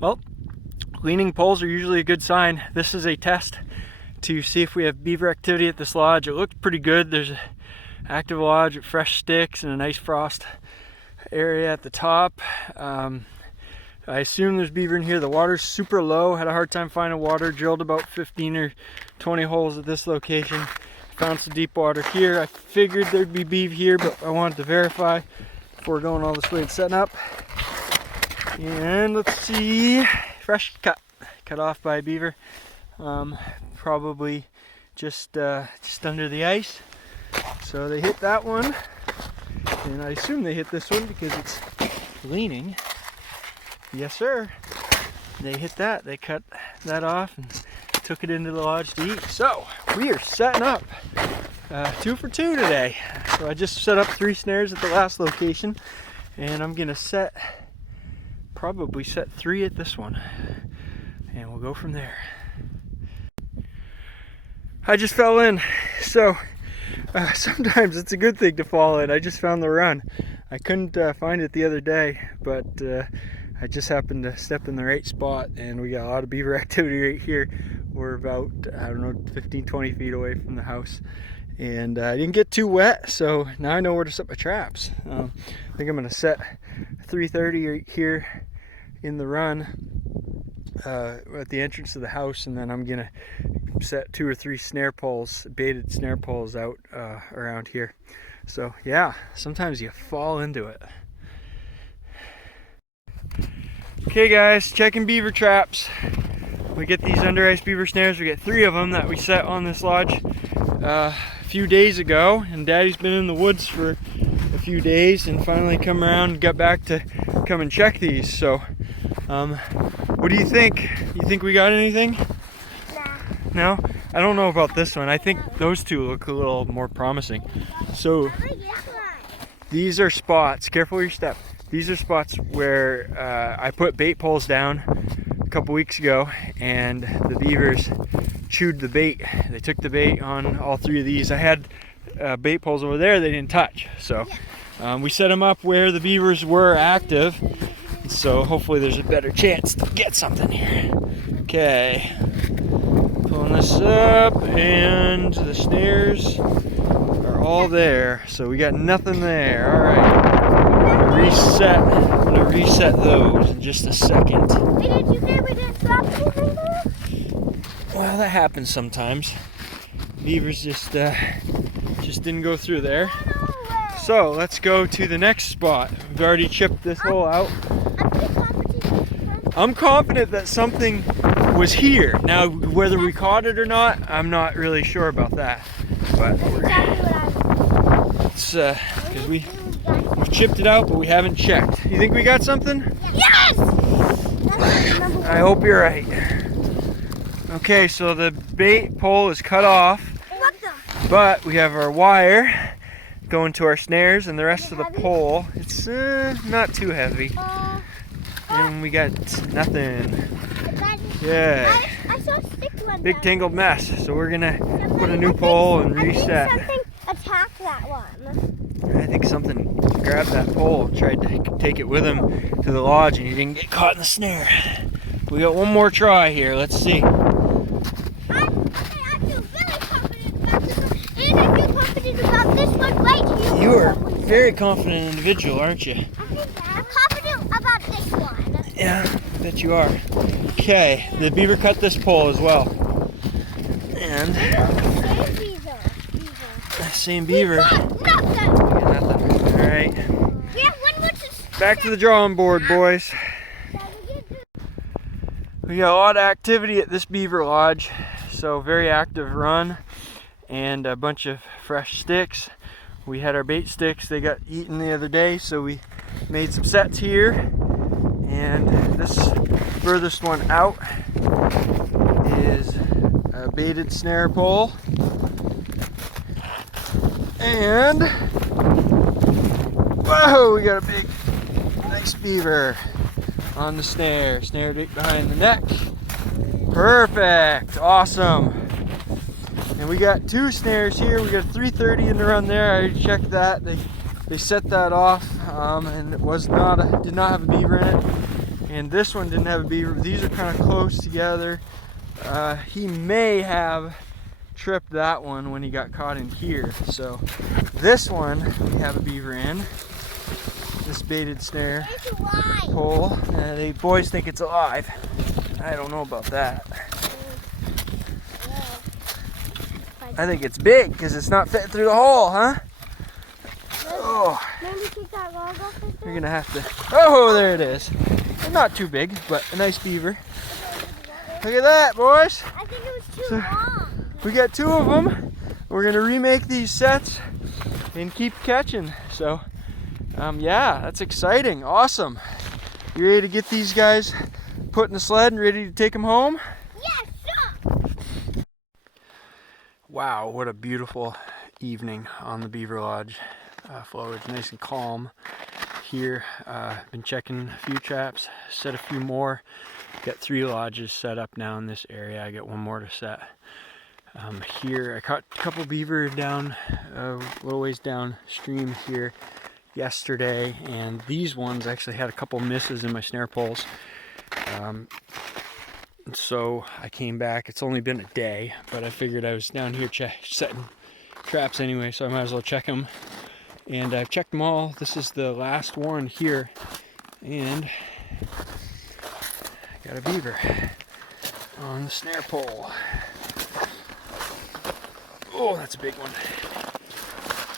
Well, leaning poles are usually a good sign. This is a test to see if we have beaver activity at this lodge. It looks pretty good. There's an active lodge with fresh sticks and a nice frost area at the top. I assume there's beaver in here. The water's super low. Had a hard time finding water. Drilled about 15 or 20 holes at this location. Found some deep water here. I figured there'd be beaver here, but I wanted to verify before going all this way and setting up. And let's see, fresh cut off by a beaver. Probably just under the ice. So they hit that one, and I assume they hit this one because it's leaning. Yes, sir. They hit that. They cut that off and took it into the lodge to eat. So we are setting up 2 for 2 today. So I just set up 3 snares at the last location, and I'm gonna probably set 3 at this one, and we'll go from there. I just fell in, so sometimes it's a good thing to fall in. I just found the run. I couldn't find it the other day, but I just happened to step in the right spot, and we got a lot of beaver activity right here. We're about, I don't know, 15-20 feet away from the house, and I didn't get too wet, so now I know where to set my traps. I think I'm gonna set 330 right here in the run at the entrance of the house, and then I'm gonna set 2 or 3 snare poles, baited snare poles out around here. So yeah, sometimes you fall into it. Okay guys, checking beaver traps. We get these under ice beaver snares. We get 3 of them that we set on this lodge a few days ago, and Daddy's been in the woods for a few days and finally come around and got back to come and check these. So what do you think? You think we got anything? Nah. No? I don't know about this one. I think those 2 look a little more promising. So these are spots, careful where you step. These are spots where I put bait poles down a couple weeks ago, and the beavers chewed the bait. They took the bait on all 3 of these. I had bait poles over there they didn't touch. So we set them up where the beavers were active. So hopefully there's a better chance to get something here. Okay. Pulling this up, and the snares are all there. So we got nothing there. All right. I'm gonna reset those in just a second. Hey, did you say we didn't stop moving there? Well, that happens sometimes. Beavers just didn't go through there. So let's go to the next spot. We've already chipped this hole out. I'm confident that something was here. Now, whether we caught it or not, I'm not really sure about that. But it's because we've chipped it out, but we haven't checked. You think we got something? Yes! I hope you're right. Okay, so the bait pole is cut off, but we have our wire going to our snares, and the rest of the pole, it's not too heavy. And we got nothing. Yeah. I saw a stick one. Big tangled mess. So we're gonna put a new pole and reset. I think something attacked that one. I think something grabbed that pole and tried to take it with him to the lodge, and he didn't get caught in the snare. We got one more try here. Let's see. I feel very confident about this one, and I feel confident about this one right here. You are a very confident individual, aren't you? I'm confident about this one. Yeah, I bet you are. Okay, the beaver cut this pole as well. And same beaver. Nothing. All right. Yeah, Back to the drawing board, boys. We got a lot of activity at this beaver lodge, so very active run and a bunch of fresh sticks. We had our bait sticks, they got eaten the other day, so we made some sets here, and this furthest one out is a baited snare pole, and whoa, we got a big nice beaver on the snare right behind the neck. Perfect, awesome. And we got 2 snares here. We got 330 in the run there. I already checked that. They set that off, and it did not have a beaver in it. and this one didn't have a beaver. These are kind of close together. He may have tripped that one when he got caught in here. So this one we have a beaver in. This baited snare pole. The boys think it's alive. I don't know about that. I think it's big because it's not fitting through the hole, huh? Oh. You're gonna have to. Oh, there it is. Not too big, but a nice beaver. Look at that, boys. I think it was too long. We got 2 of them. We're gonna remake these sets and keep catching. So, yeah, that's exciting. Awesome. You ready to get these guys put in the sled and ready to take them home? Yes, sir. Wow, what a beautiful evening on the Beaver Lodge. Flowage, nice and calm here. Been checking a few traps, set a few more. Got 3 lodges set up now in this area. I got 1 more to set. Here I caught a couple beaver down a little ways downstream here yesterday, and these ones actually had a couple misses in my snare poles. So I came back. It's only been a day, but I figured I was down here setting traps anyway, so I might as well check them. And I've checked them all. This is the last one here, and I got a beaver on the snare pole. Oh, that's a big one.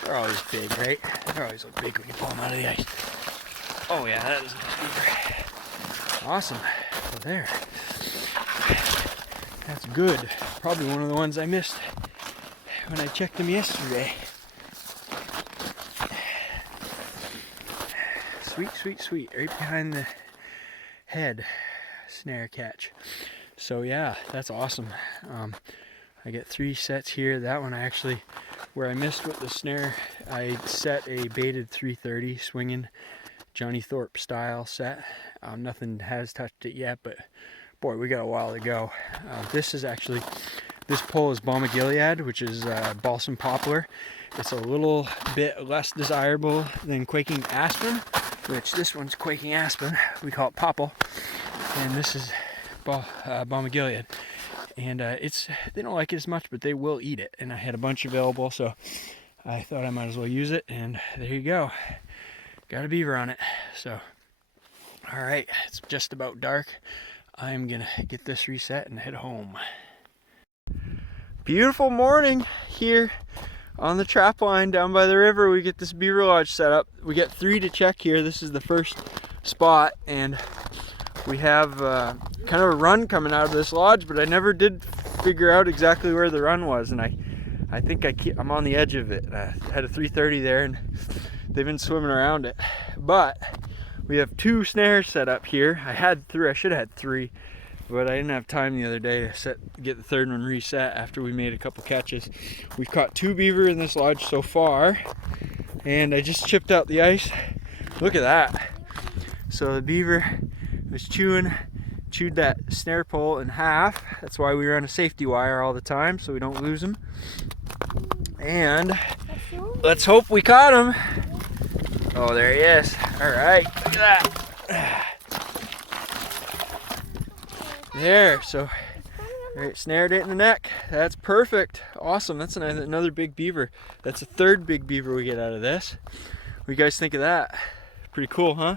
They're always big, right? They always look big when you pull them out of the ice. Oh yeah, that is a nice beaver. Awesome. Oh, there. That's good. Probably one of the ones I missed when I checked them yesterday. Sweet, sweet, sweet. Right behind the head snare catch. So yeah, that's awesome. I get 3 sets here. That one I actually, where I missed with the snare, I set a baited 330 swinging Johnny Thorpe style set. Nothing has touched it yet, but boy, we got a while to go. This pole is Balm of Gilead, which is balsam poplar. It's a little bit less desirable than quaking aspen, which this one's quaking aspen. We call it popple, and this is Balm of Gilead. And they don't like it as much, but they will eat it. And I had a bunch available, so I thought I might as well use it. And there you go. Got a beaver on it. So, all right, it's just about dark. I'm gonna get this reset and head home. Beautiful morning here on the trap line down by the river. We get this Beaver Lodge set up. We got 3 to check here. This is the first spot, and we have kind of a run coming out of this lodge, but I never did figure out exactly where the run was, and I think I'm on the edge of it. I had a 330 there, and they've been swimming around it. But we have 2 snares set up here. I should have had 3, but I didn't have time the other day to get the 3rd one reset after we made a couple catches. We've caught 2 beaver in this lodge so far, and I just chipped out the ice. Look at that. So the beaver was chewed that snare pole in half. That's why we run a safety wire all the time, so we don't lose them. And let's hope we caught him. Oh, there he is. All right, look at that. There, so right, snared it in the neck. That's perfect. Awesome. That's another big beaver. That's the 3rd big beaver we get out of this. What do you guys think of that? Pretty cool, huh?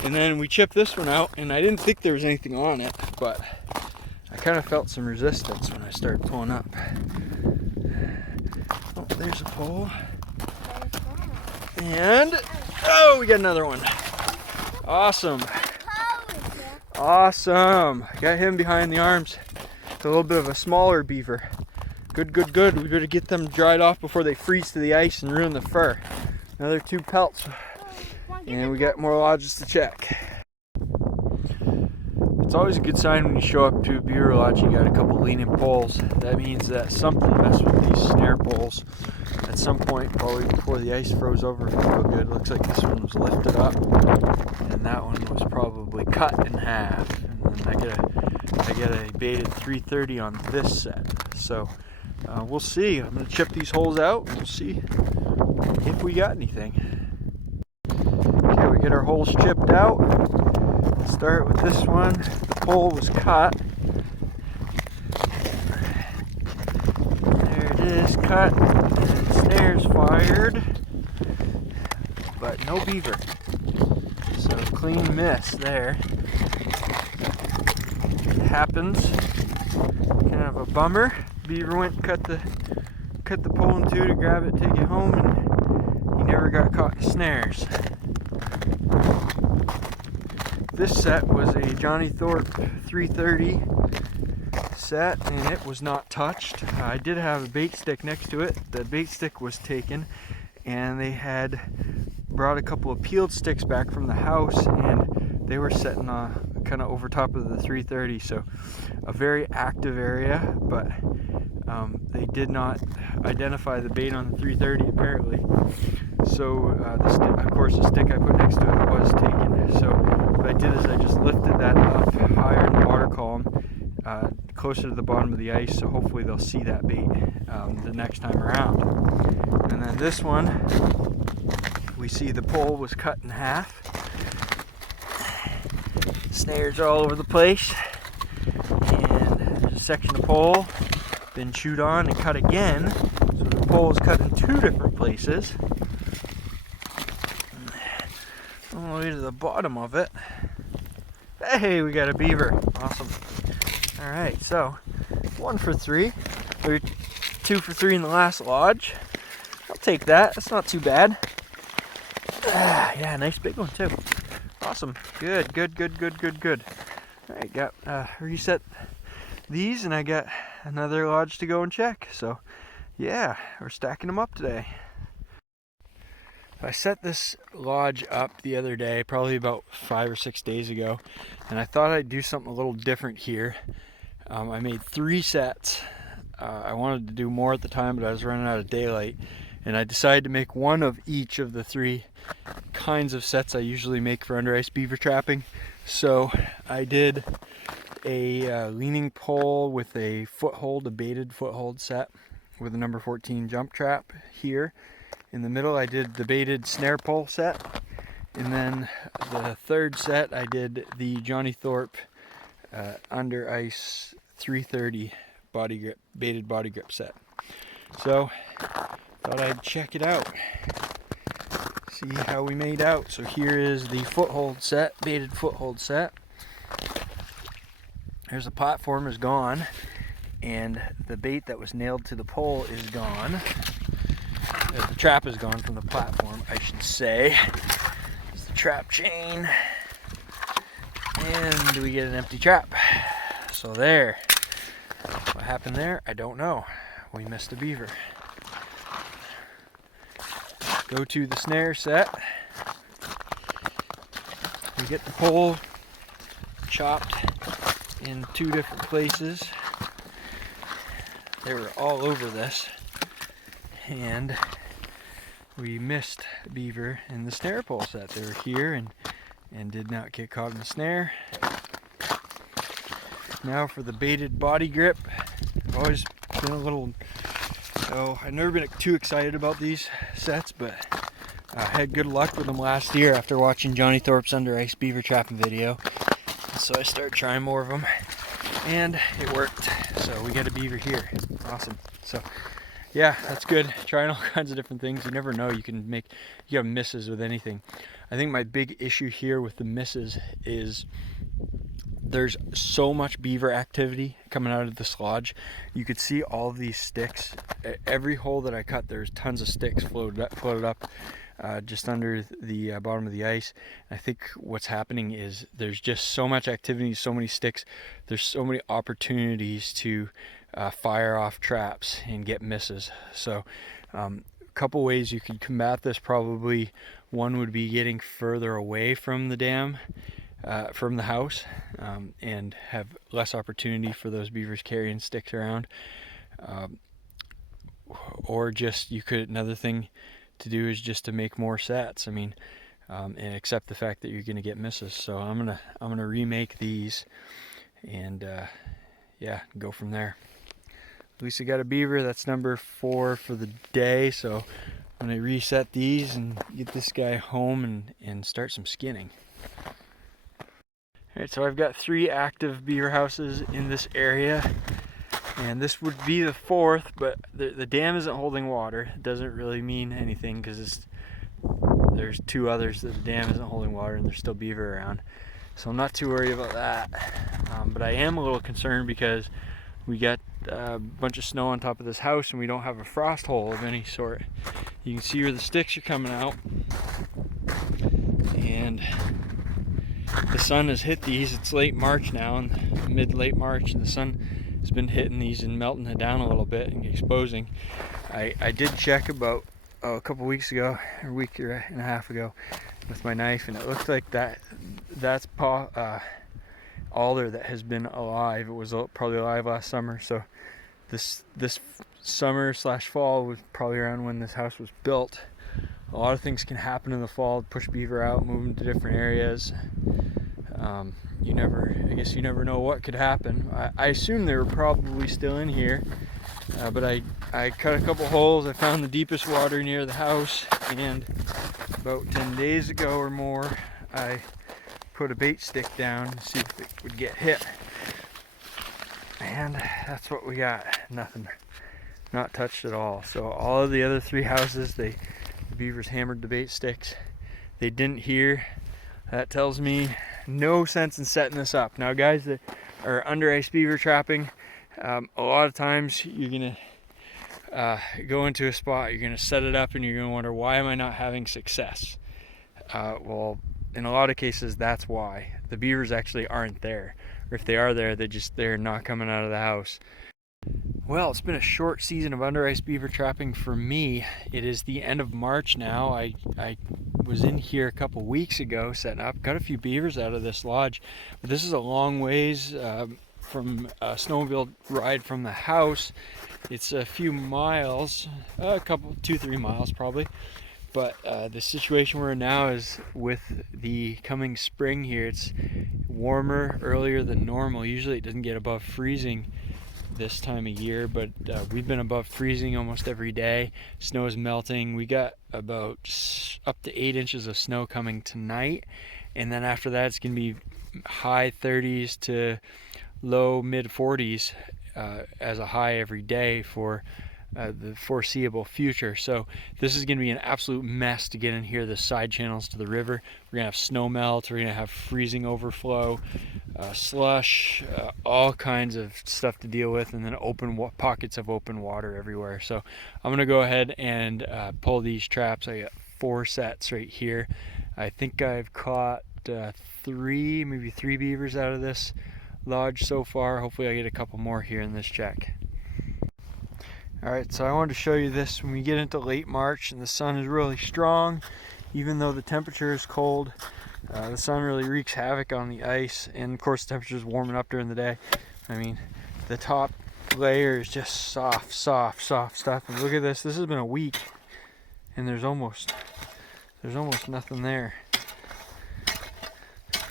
And then we chipped this one out, and I didn't think there was anything on it, but I kind of felt some resistance when I started pulling up. Oh, there's a pole. And, oh, we got another one. Awesome. Awesome. Got him behind the arms. It's a little bit of a smaller beaver. Good, good, good. We better get them dried off before they freeze to the ice and ruin the fur. Another 2 pelts. And we got more lodges to check. It's always a good sign when you show up to a beaver lodge, you got a couple leaning poles. That means that something messed with these snare poles at some point, probably before the ice froze over real good. Looks like this one was lifted up, and that one was probably cut in half. And then I get a baited 330 on this set. So we'll see. I'm gonna chip these holes out, and we'll see if we got anything. Okay, we get our holes chipped out. Start with this one. The pole was cut. There it is, cut. And snares fired, but no beaver. So clean miss there. It happens. Kind of a bummer. Beaver went and cut the pole in two to grab it, take it home, and he never got caught in snares. This set was a Johnny Thorpe 330 set, and it was not touched. I did have a bait stick next to it. The bait stick was taken, and they had brought a couple of peeled sticks back from the house, and they were sitting kind of over top of the 330. So a very active area, but they did not identify the bait on the 330 apparently. So of course the stick I put next to it was taken. So what I did is I just lifted that up higher in the water column, closer to the bottom of the ice, so hopefully they'll see that bait the next time around. And then this one, we see the pole was cut in half. Snares are all over the place, and there's a section of pole been chewed on and cut again, so the pole is cut in two different places. All the way to the bottom of it. Hey, we got a beaver. Awesome. Alright, so 1 for 3. Or 2 for 3 in the last lodge. I'll take that. That's not too bad. Yeah, nice big one too. Awesome. Good. Alright, got reset these, and I got another lodge to go and check. So yeah, we're stacking them up today. I set this lodge up the other day, probably about 5 or 6 days ago, and I thought I'd do something a little different here. I made 3 sets. I wanted to do more at the time, but I was running out of daylight, and I decided to make one of each of the 3 kinds of sets I usually make for under ice beaver trapping. So I did a leaning pole with a foothold, a baited foothold set with a number 14 jump trap here. In the middle I did the baited snare pole set, and then the third set I did the Johnny Thorpe under ice 330 body grip, baited body grip set. So thought I'd check it out, see how we made out. So here is the foothold set, baited foothold set. There's the platform is gone, and the bait that was nailed to the pole is gone. The trap is gone from the platform, I should say. There's the trap chain, and we get an empty trap. So there. What happened there? I don't know. We missed a beaver. Go to the snare set. We get the pole chopped in 2 different places. They were all over this, and we missed a beaver in the snare pole set. They were here and did not get caught in the snare. Now for the baited body grip. I've always been a little, I've never been too excited about these sets, but I had good luck with them last year after watching Johnny Thorpe's under ice beaver trapping video. So I started trying more of them, and it worked. So we got a beaver here. Awesome. So yeah, that's good. Trying all kinds of different things. You never know. You have misses with anything. I think my big issue here with the misses is there's so much beaver activity coming out of this lodge. You could see all of these sticks. Every hole that I cut, there's tons of sticks floated up just under the bottom of the ice. I think what's happening is there's just so much activity, so many sticks. There's so many opportunities to fire off traps and get misses. So a couple ways you could combat this. Probably one would be getting further away from the dam, from the house, and have less opportunity for those beavers carrying sticks around. Or just another thing to do is just to make more sets. I mean, and accept the fact that you're going to get misses. So I'm gonna remake these, and yeah, go from there. At least I got a beaver. That's number 4 for the day. So I'm gonna reset these and get this guy home and start some skinning. Alright, so I've got 3 active beaver houses in this area, and this would be the 4th, but the dam isn't holding water. It doesn't really mean anything because there's 2 others that the dam isn't holding water and there's still beaver around. So I'm not too worried about that. But I am a little concerned because we got a bunch of snow on top of this house and we don't have a frost hole of any sort. You can see where the sticks are coming out. And the sun has hit these. It's late March now, and mid-late March, and the sun has been hitting these and melting it down a little bit and exposing. I did check about a couple weeks ago, or a week and a half ago, with my knife, and it looked like that's alder that has been alive. It was probably alive last summer, so this summer / fall was probably around when this house was built. A lot of things can happen in the fall, push beaver out, move them to different areas. I guess you never know what could happen. I assume they were probably still in here, but I cut a couple holes. I found the deepest water near the house, and about 10 days ago or more, I put a bait stick down to see if it would get hit. And that's what we got. Nothing. Not touched at all. So all of the other 3 houses, the beavers hammered the bait sticks. They didn't hear. That tells me no sense in setting this up. Now, guys that are under ice beaver trapping, a lot of times you're gonna go into a spot, you're gonna set it up, and you're gonna wonder, why am I not having success? Well, in a lot of cases, that's why. The beavers actually aren't there, or if they are there, they're not coming out of the house. Well, it's been a short season of under ice beaver trapping for me. It is the end of March now. I was in here a couple weeks ago setting up, got a few beavers out of this lodge, but this is a long ways from a snowmobile ride from the house. It's a few miles, 2-3 miles probably. But the situation we're in now is with the coming spring here. It's warmer earlier than normal. Usually it doesn't get above freezing this time of year, but we've been above freezing almost every day. Snow is melting. We got about up to 8 inches of snow coming tonight, and then after that it's going to be high 30s to low mid 40s as a high every day for the foreseeable future. So this is going to be an absolute mess to get in here, the side channels to the river. We're going to have snow melt, we're going to have freezing overflow, slush, all kinds of stuff to deal with, and then pockets of open water everywhere. So I'm going to go ahead and pull these traps. I got 4 sets right here. I think I've caught 3, maybe 3 beavers out of this lodge so far. Hopefully I get a couple more here in this check. Alright, so I wanted to show you this when we get into late March and the sun is really strong. Even though the temperature is cold, the sun really wreaks havoc on the ice, and of course the temperature is warming up during the day. I mean, the top layer is just soft stuff. And look at this. This has been a week, and there's almost nothing there.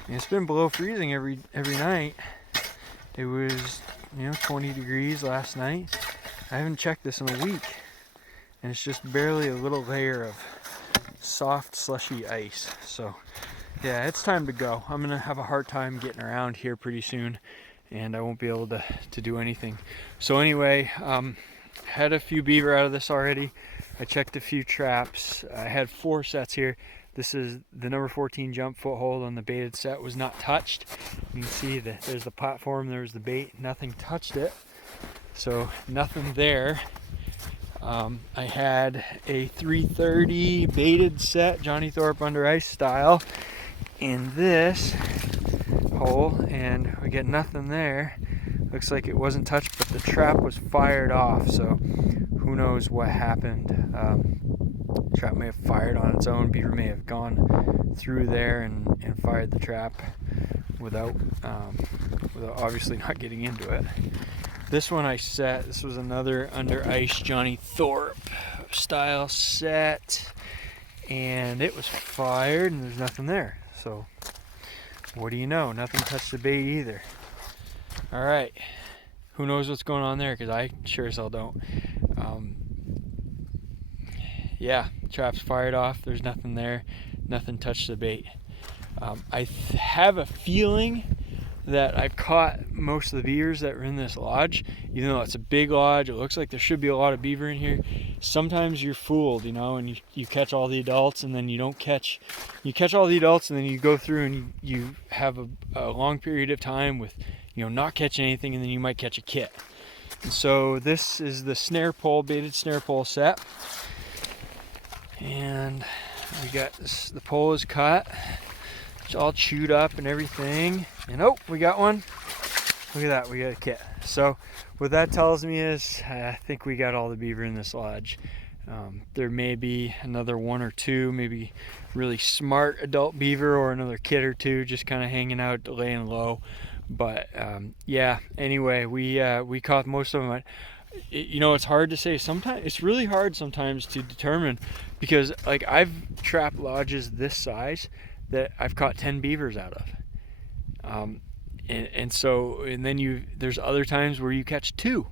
And it's been below freezing every night. It was 20 degrees last night. I haven't checked this in a week, and it's just barely a little layer of soft slushy ice. So yeah, it's time to go. I'm gonna have a hard time getting around here pretty soon, and I won't be able to do anything. So anyway, had a few beaver out of this already. I checked a few traps. I had 4 sets here. This is the number 14 jump foothold on the baited set, was not touched. You can see that there's the platform, there's the bait, nothing touched it. So nothing there. I had a 330 baited set, Johnny Thorpe under ice style, in this hole, and we get nothing there. Looks like it wasn't touched, but the trap was fired off, so who knows what happened. Trap may have fired on its own. Beaver may have gone through there and fired the trap without obviously not getting into it. This one I set, this was another under ice Johnny Thorpe style set, and it was fired and there's nothing there. So what do you know, nothing touched the bait either. Alright, who knows what's going on there, because I sure as hell don't. Yeah, trap's fired off, there's nothing there, nothing touched the bait. I have a feeling that I've caught most of the beavers that were in this lodge. Even though it's a big lodge, it looks like there should be a lot of beaver in here. Sometimes you're fooled, you know, and you catch all the adults, and then you catch all the adults, and then you go through and you have a long period of time with, you know, not catching anything, and then you might catch a kit. And so this is the snare pole, baited snare pole set. And we got this, the pole is cut. It's all chewed up and everything. And oh, we got one. Look at that, we got a kit. So what that tells me is I think we got all the beaver in this lodge. There may be another one or two, maybe really smart adult beaver or another kid or two just kind of hanging out, laying low. But yeah, anyway, we caught most of them. You know, it's hard to say. Sometimes it's really hard sometimes to determine, because like I've trapped lodges this size that I've caught 10 beavers out of. And then there's other times where you catch 2.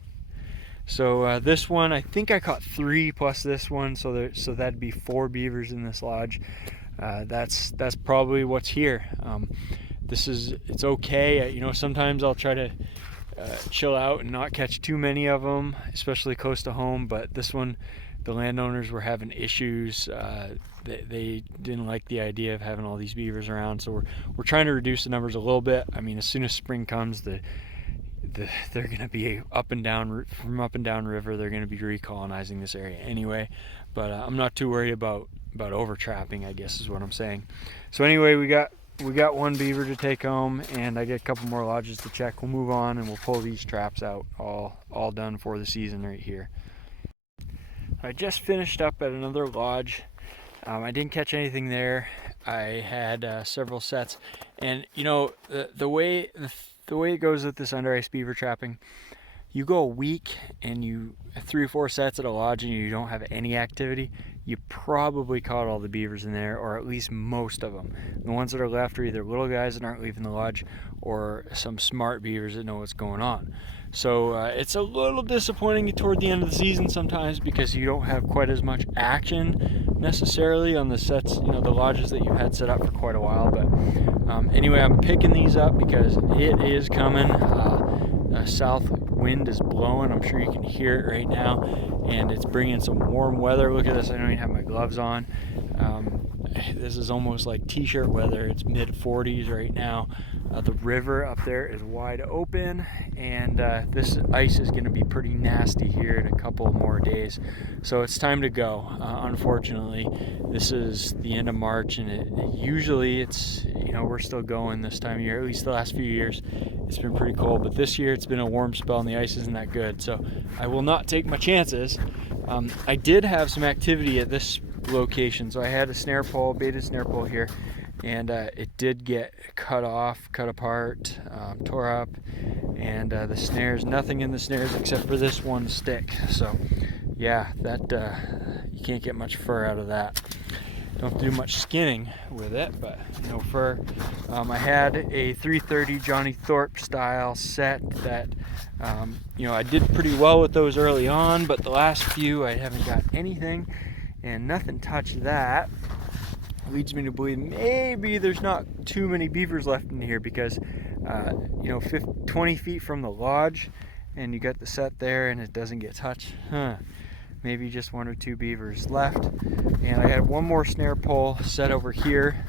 So this one, I think I caught 3 plus this one, so that'd be 4 beavers in this lodge. That's probably what's here. It's okay. You know, sometimes I'll try to chill out and not catch too many of them, especially close to home. But this one, the landowners were having issues. They didn't like the idea of having all these beavers around, so we're trying to reduce the numbers a little bit. I mean, as soon as spring comes, they're going to be up and down river. They're going to be recolonizing this area anyway. But I'm not too worried about over trapping, I guess is what I'm saying. So anyway, we got 1 beaver to take home, and I get a couple more lodges to check. We'll move on and we'll pull these traps out, all done for the season right here. I just finished up at another lodge. I didn't catch anything there. I had several sets, and you know, the way it goes with this under ice beaver trapping, you go a week and you 3 or 4 sets at a lodge and you don't have any activity, you probably caught all the beavers in there, or at least most of them. The ones that are left are either little guys that aren't leaving the lodge or some smart beavers that know what's going on. So it's a little disappointing toward the end of the season sometimes, because you don't have quite as much action necessarily on the sets, you know, the lodges that you've had set up for quite a while. But anyway, I'm picking these up because it is coming. A south wind is blowing. I'm sure you can hear it right now, and it's bringing some warm weather. Look at this, I don't even have my gloves on. This is almost like t-shirt weather. It's mid 40s right now. The river up there is wide open, and this ice is going to be pretty nasty here in a couple more days. So it's time to go. Unfortunately, this is the end of March, and usually it's, you know, we're still going this time of year. At least the last few years, it's been pretty cold. But this year, it's been a warm spell, and the ice isn't that good. So I will not take my chances. I did have some activity at this location. So I had a snare pole, baited snare pole here, and it did get cut apart, tore up, and the snares, nothing in the snares except for this one stick. So yeah, that you can't get much fur out of that. Don't do much skinning with it, but no fur. I had a 330 Johnny Thorpe style set that you know, I did pretty well with those early on, but the last few I haven't got anything, and nothing touched that. Leads me to believe maybe there's not too many beavers left in here, because you know, 20 feet from the lodge, and you got the set there and it doesn't get touched. Maybe just 1 or 2 beavers left. And I had one more snare pole set over here.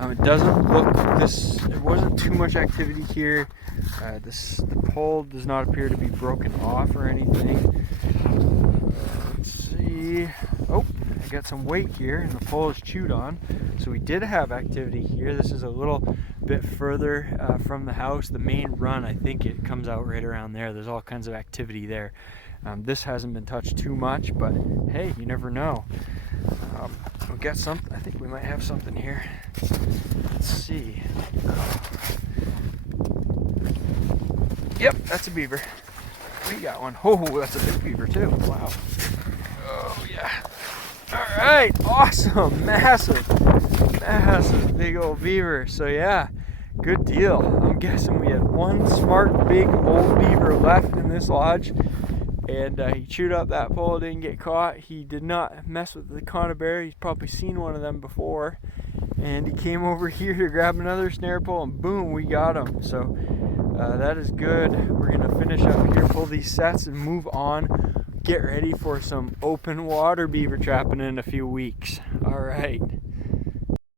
It doesn't look there wasn't too much activity here. The pole does not appear to be broken off or anything. Let's see. Oh, I got some weight here, and the pole is chewed on. So we did have activity here. This is a little bit further from the house. The main run, I think it comes out right around there. There's all kinds of activity there. This hasn't been touched too much, but hey, you never know. We got something. I think we might have something here. Let's see. Yep, that's a beaver. We got one. Oh, that's a big beaver too. Wow. Oh yeah. All right, awesome, massive, big old beaver. So yeah, good deal. I'm guessing we had one smart, big old beaver left in this lodge, and he chewed up that pole, didn't get caught. He did not mess with the conibear. He's probably seen one of them before, and he came over here to grab another snare pole, and boom, we got him. So that is good. We're gonna finish up here, pull these sets, and move on. Get ready for some open water beaver trapping in a few weeks. All right.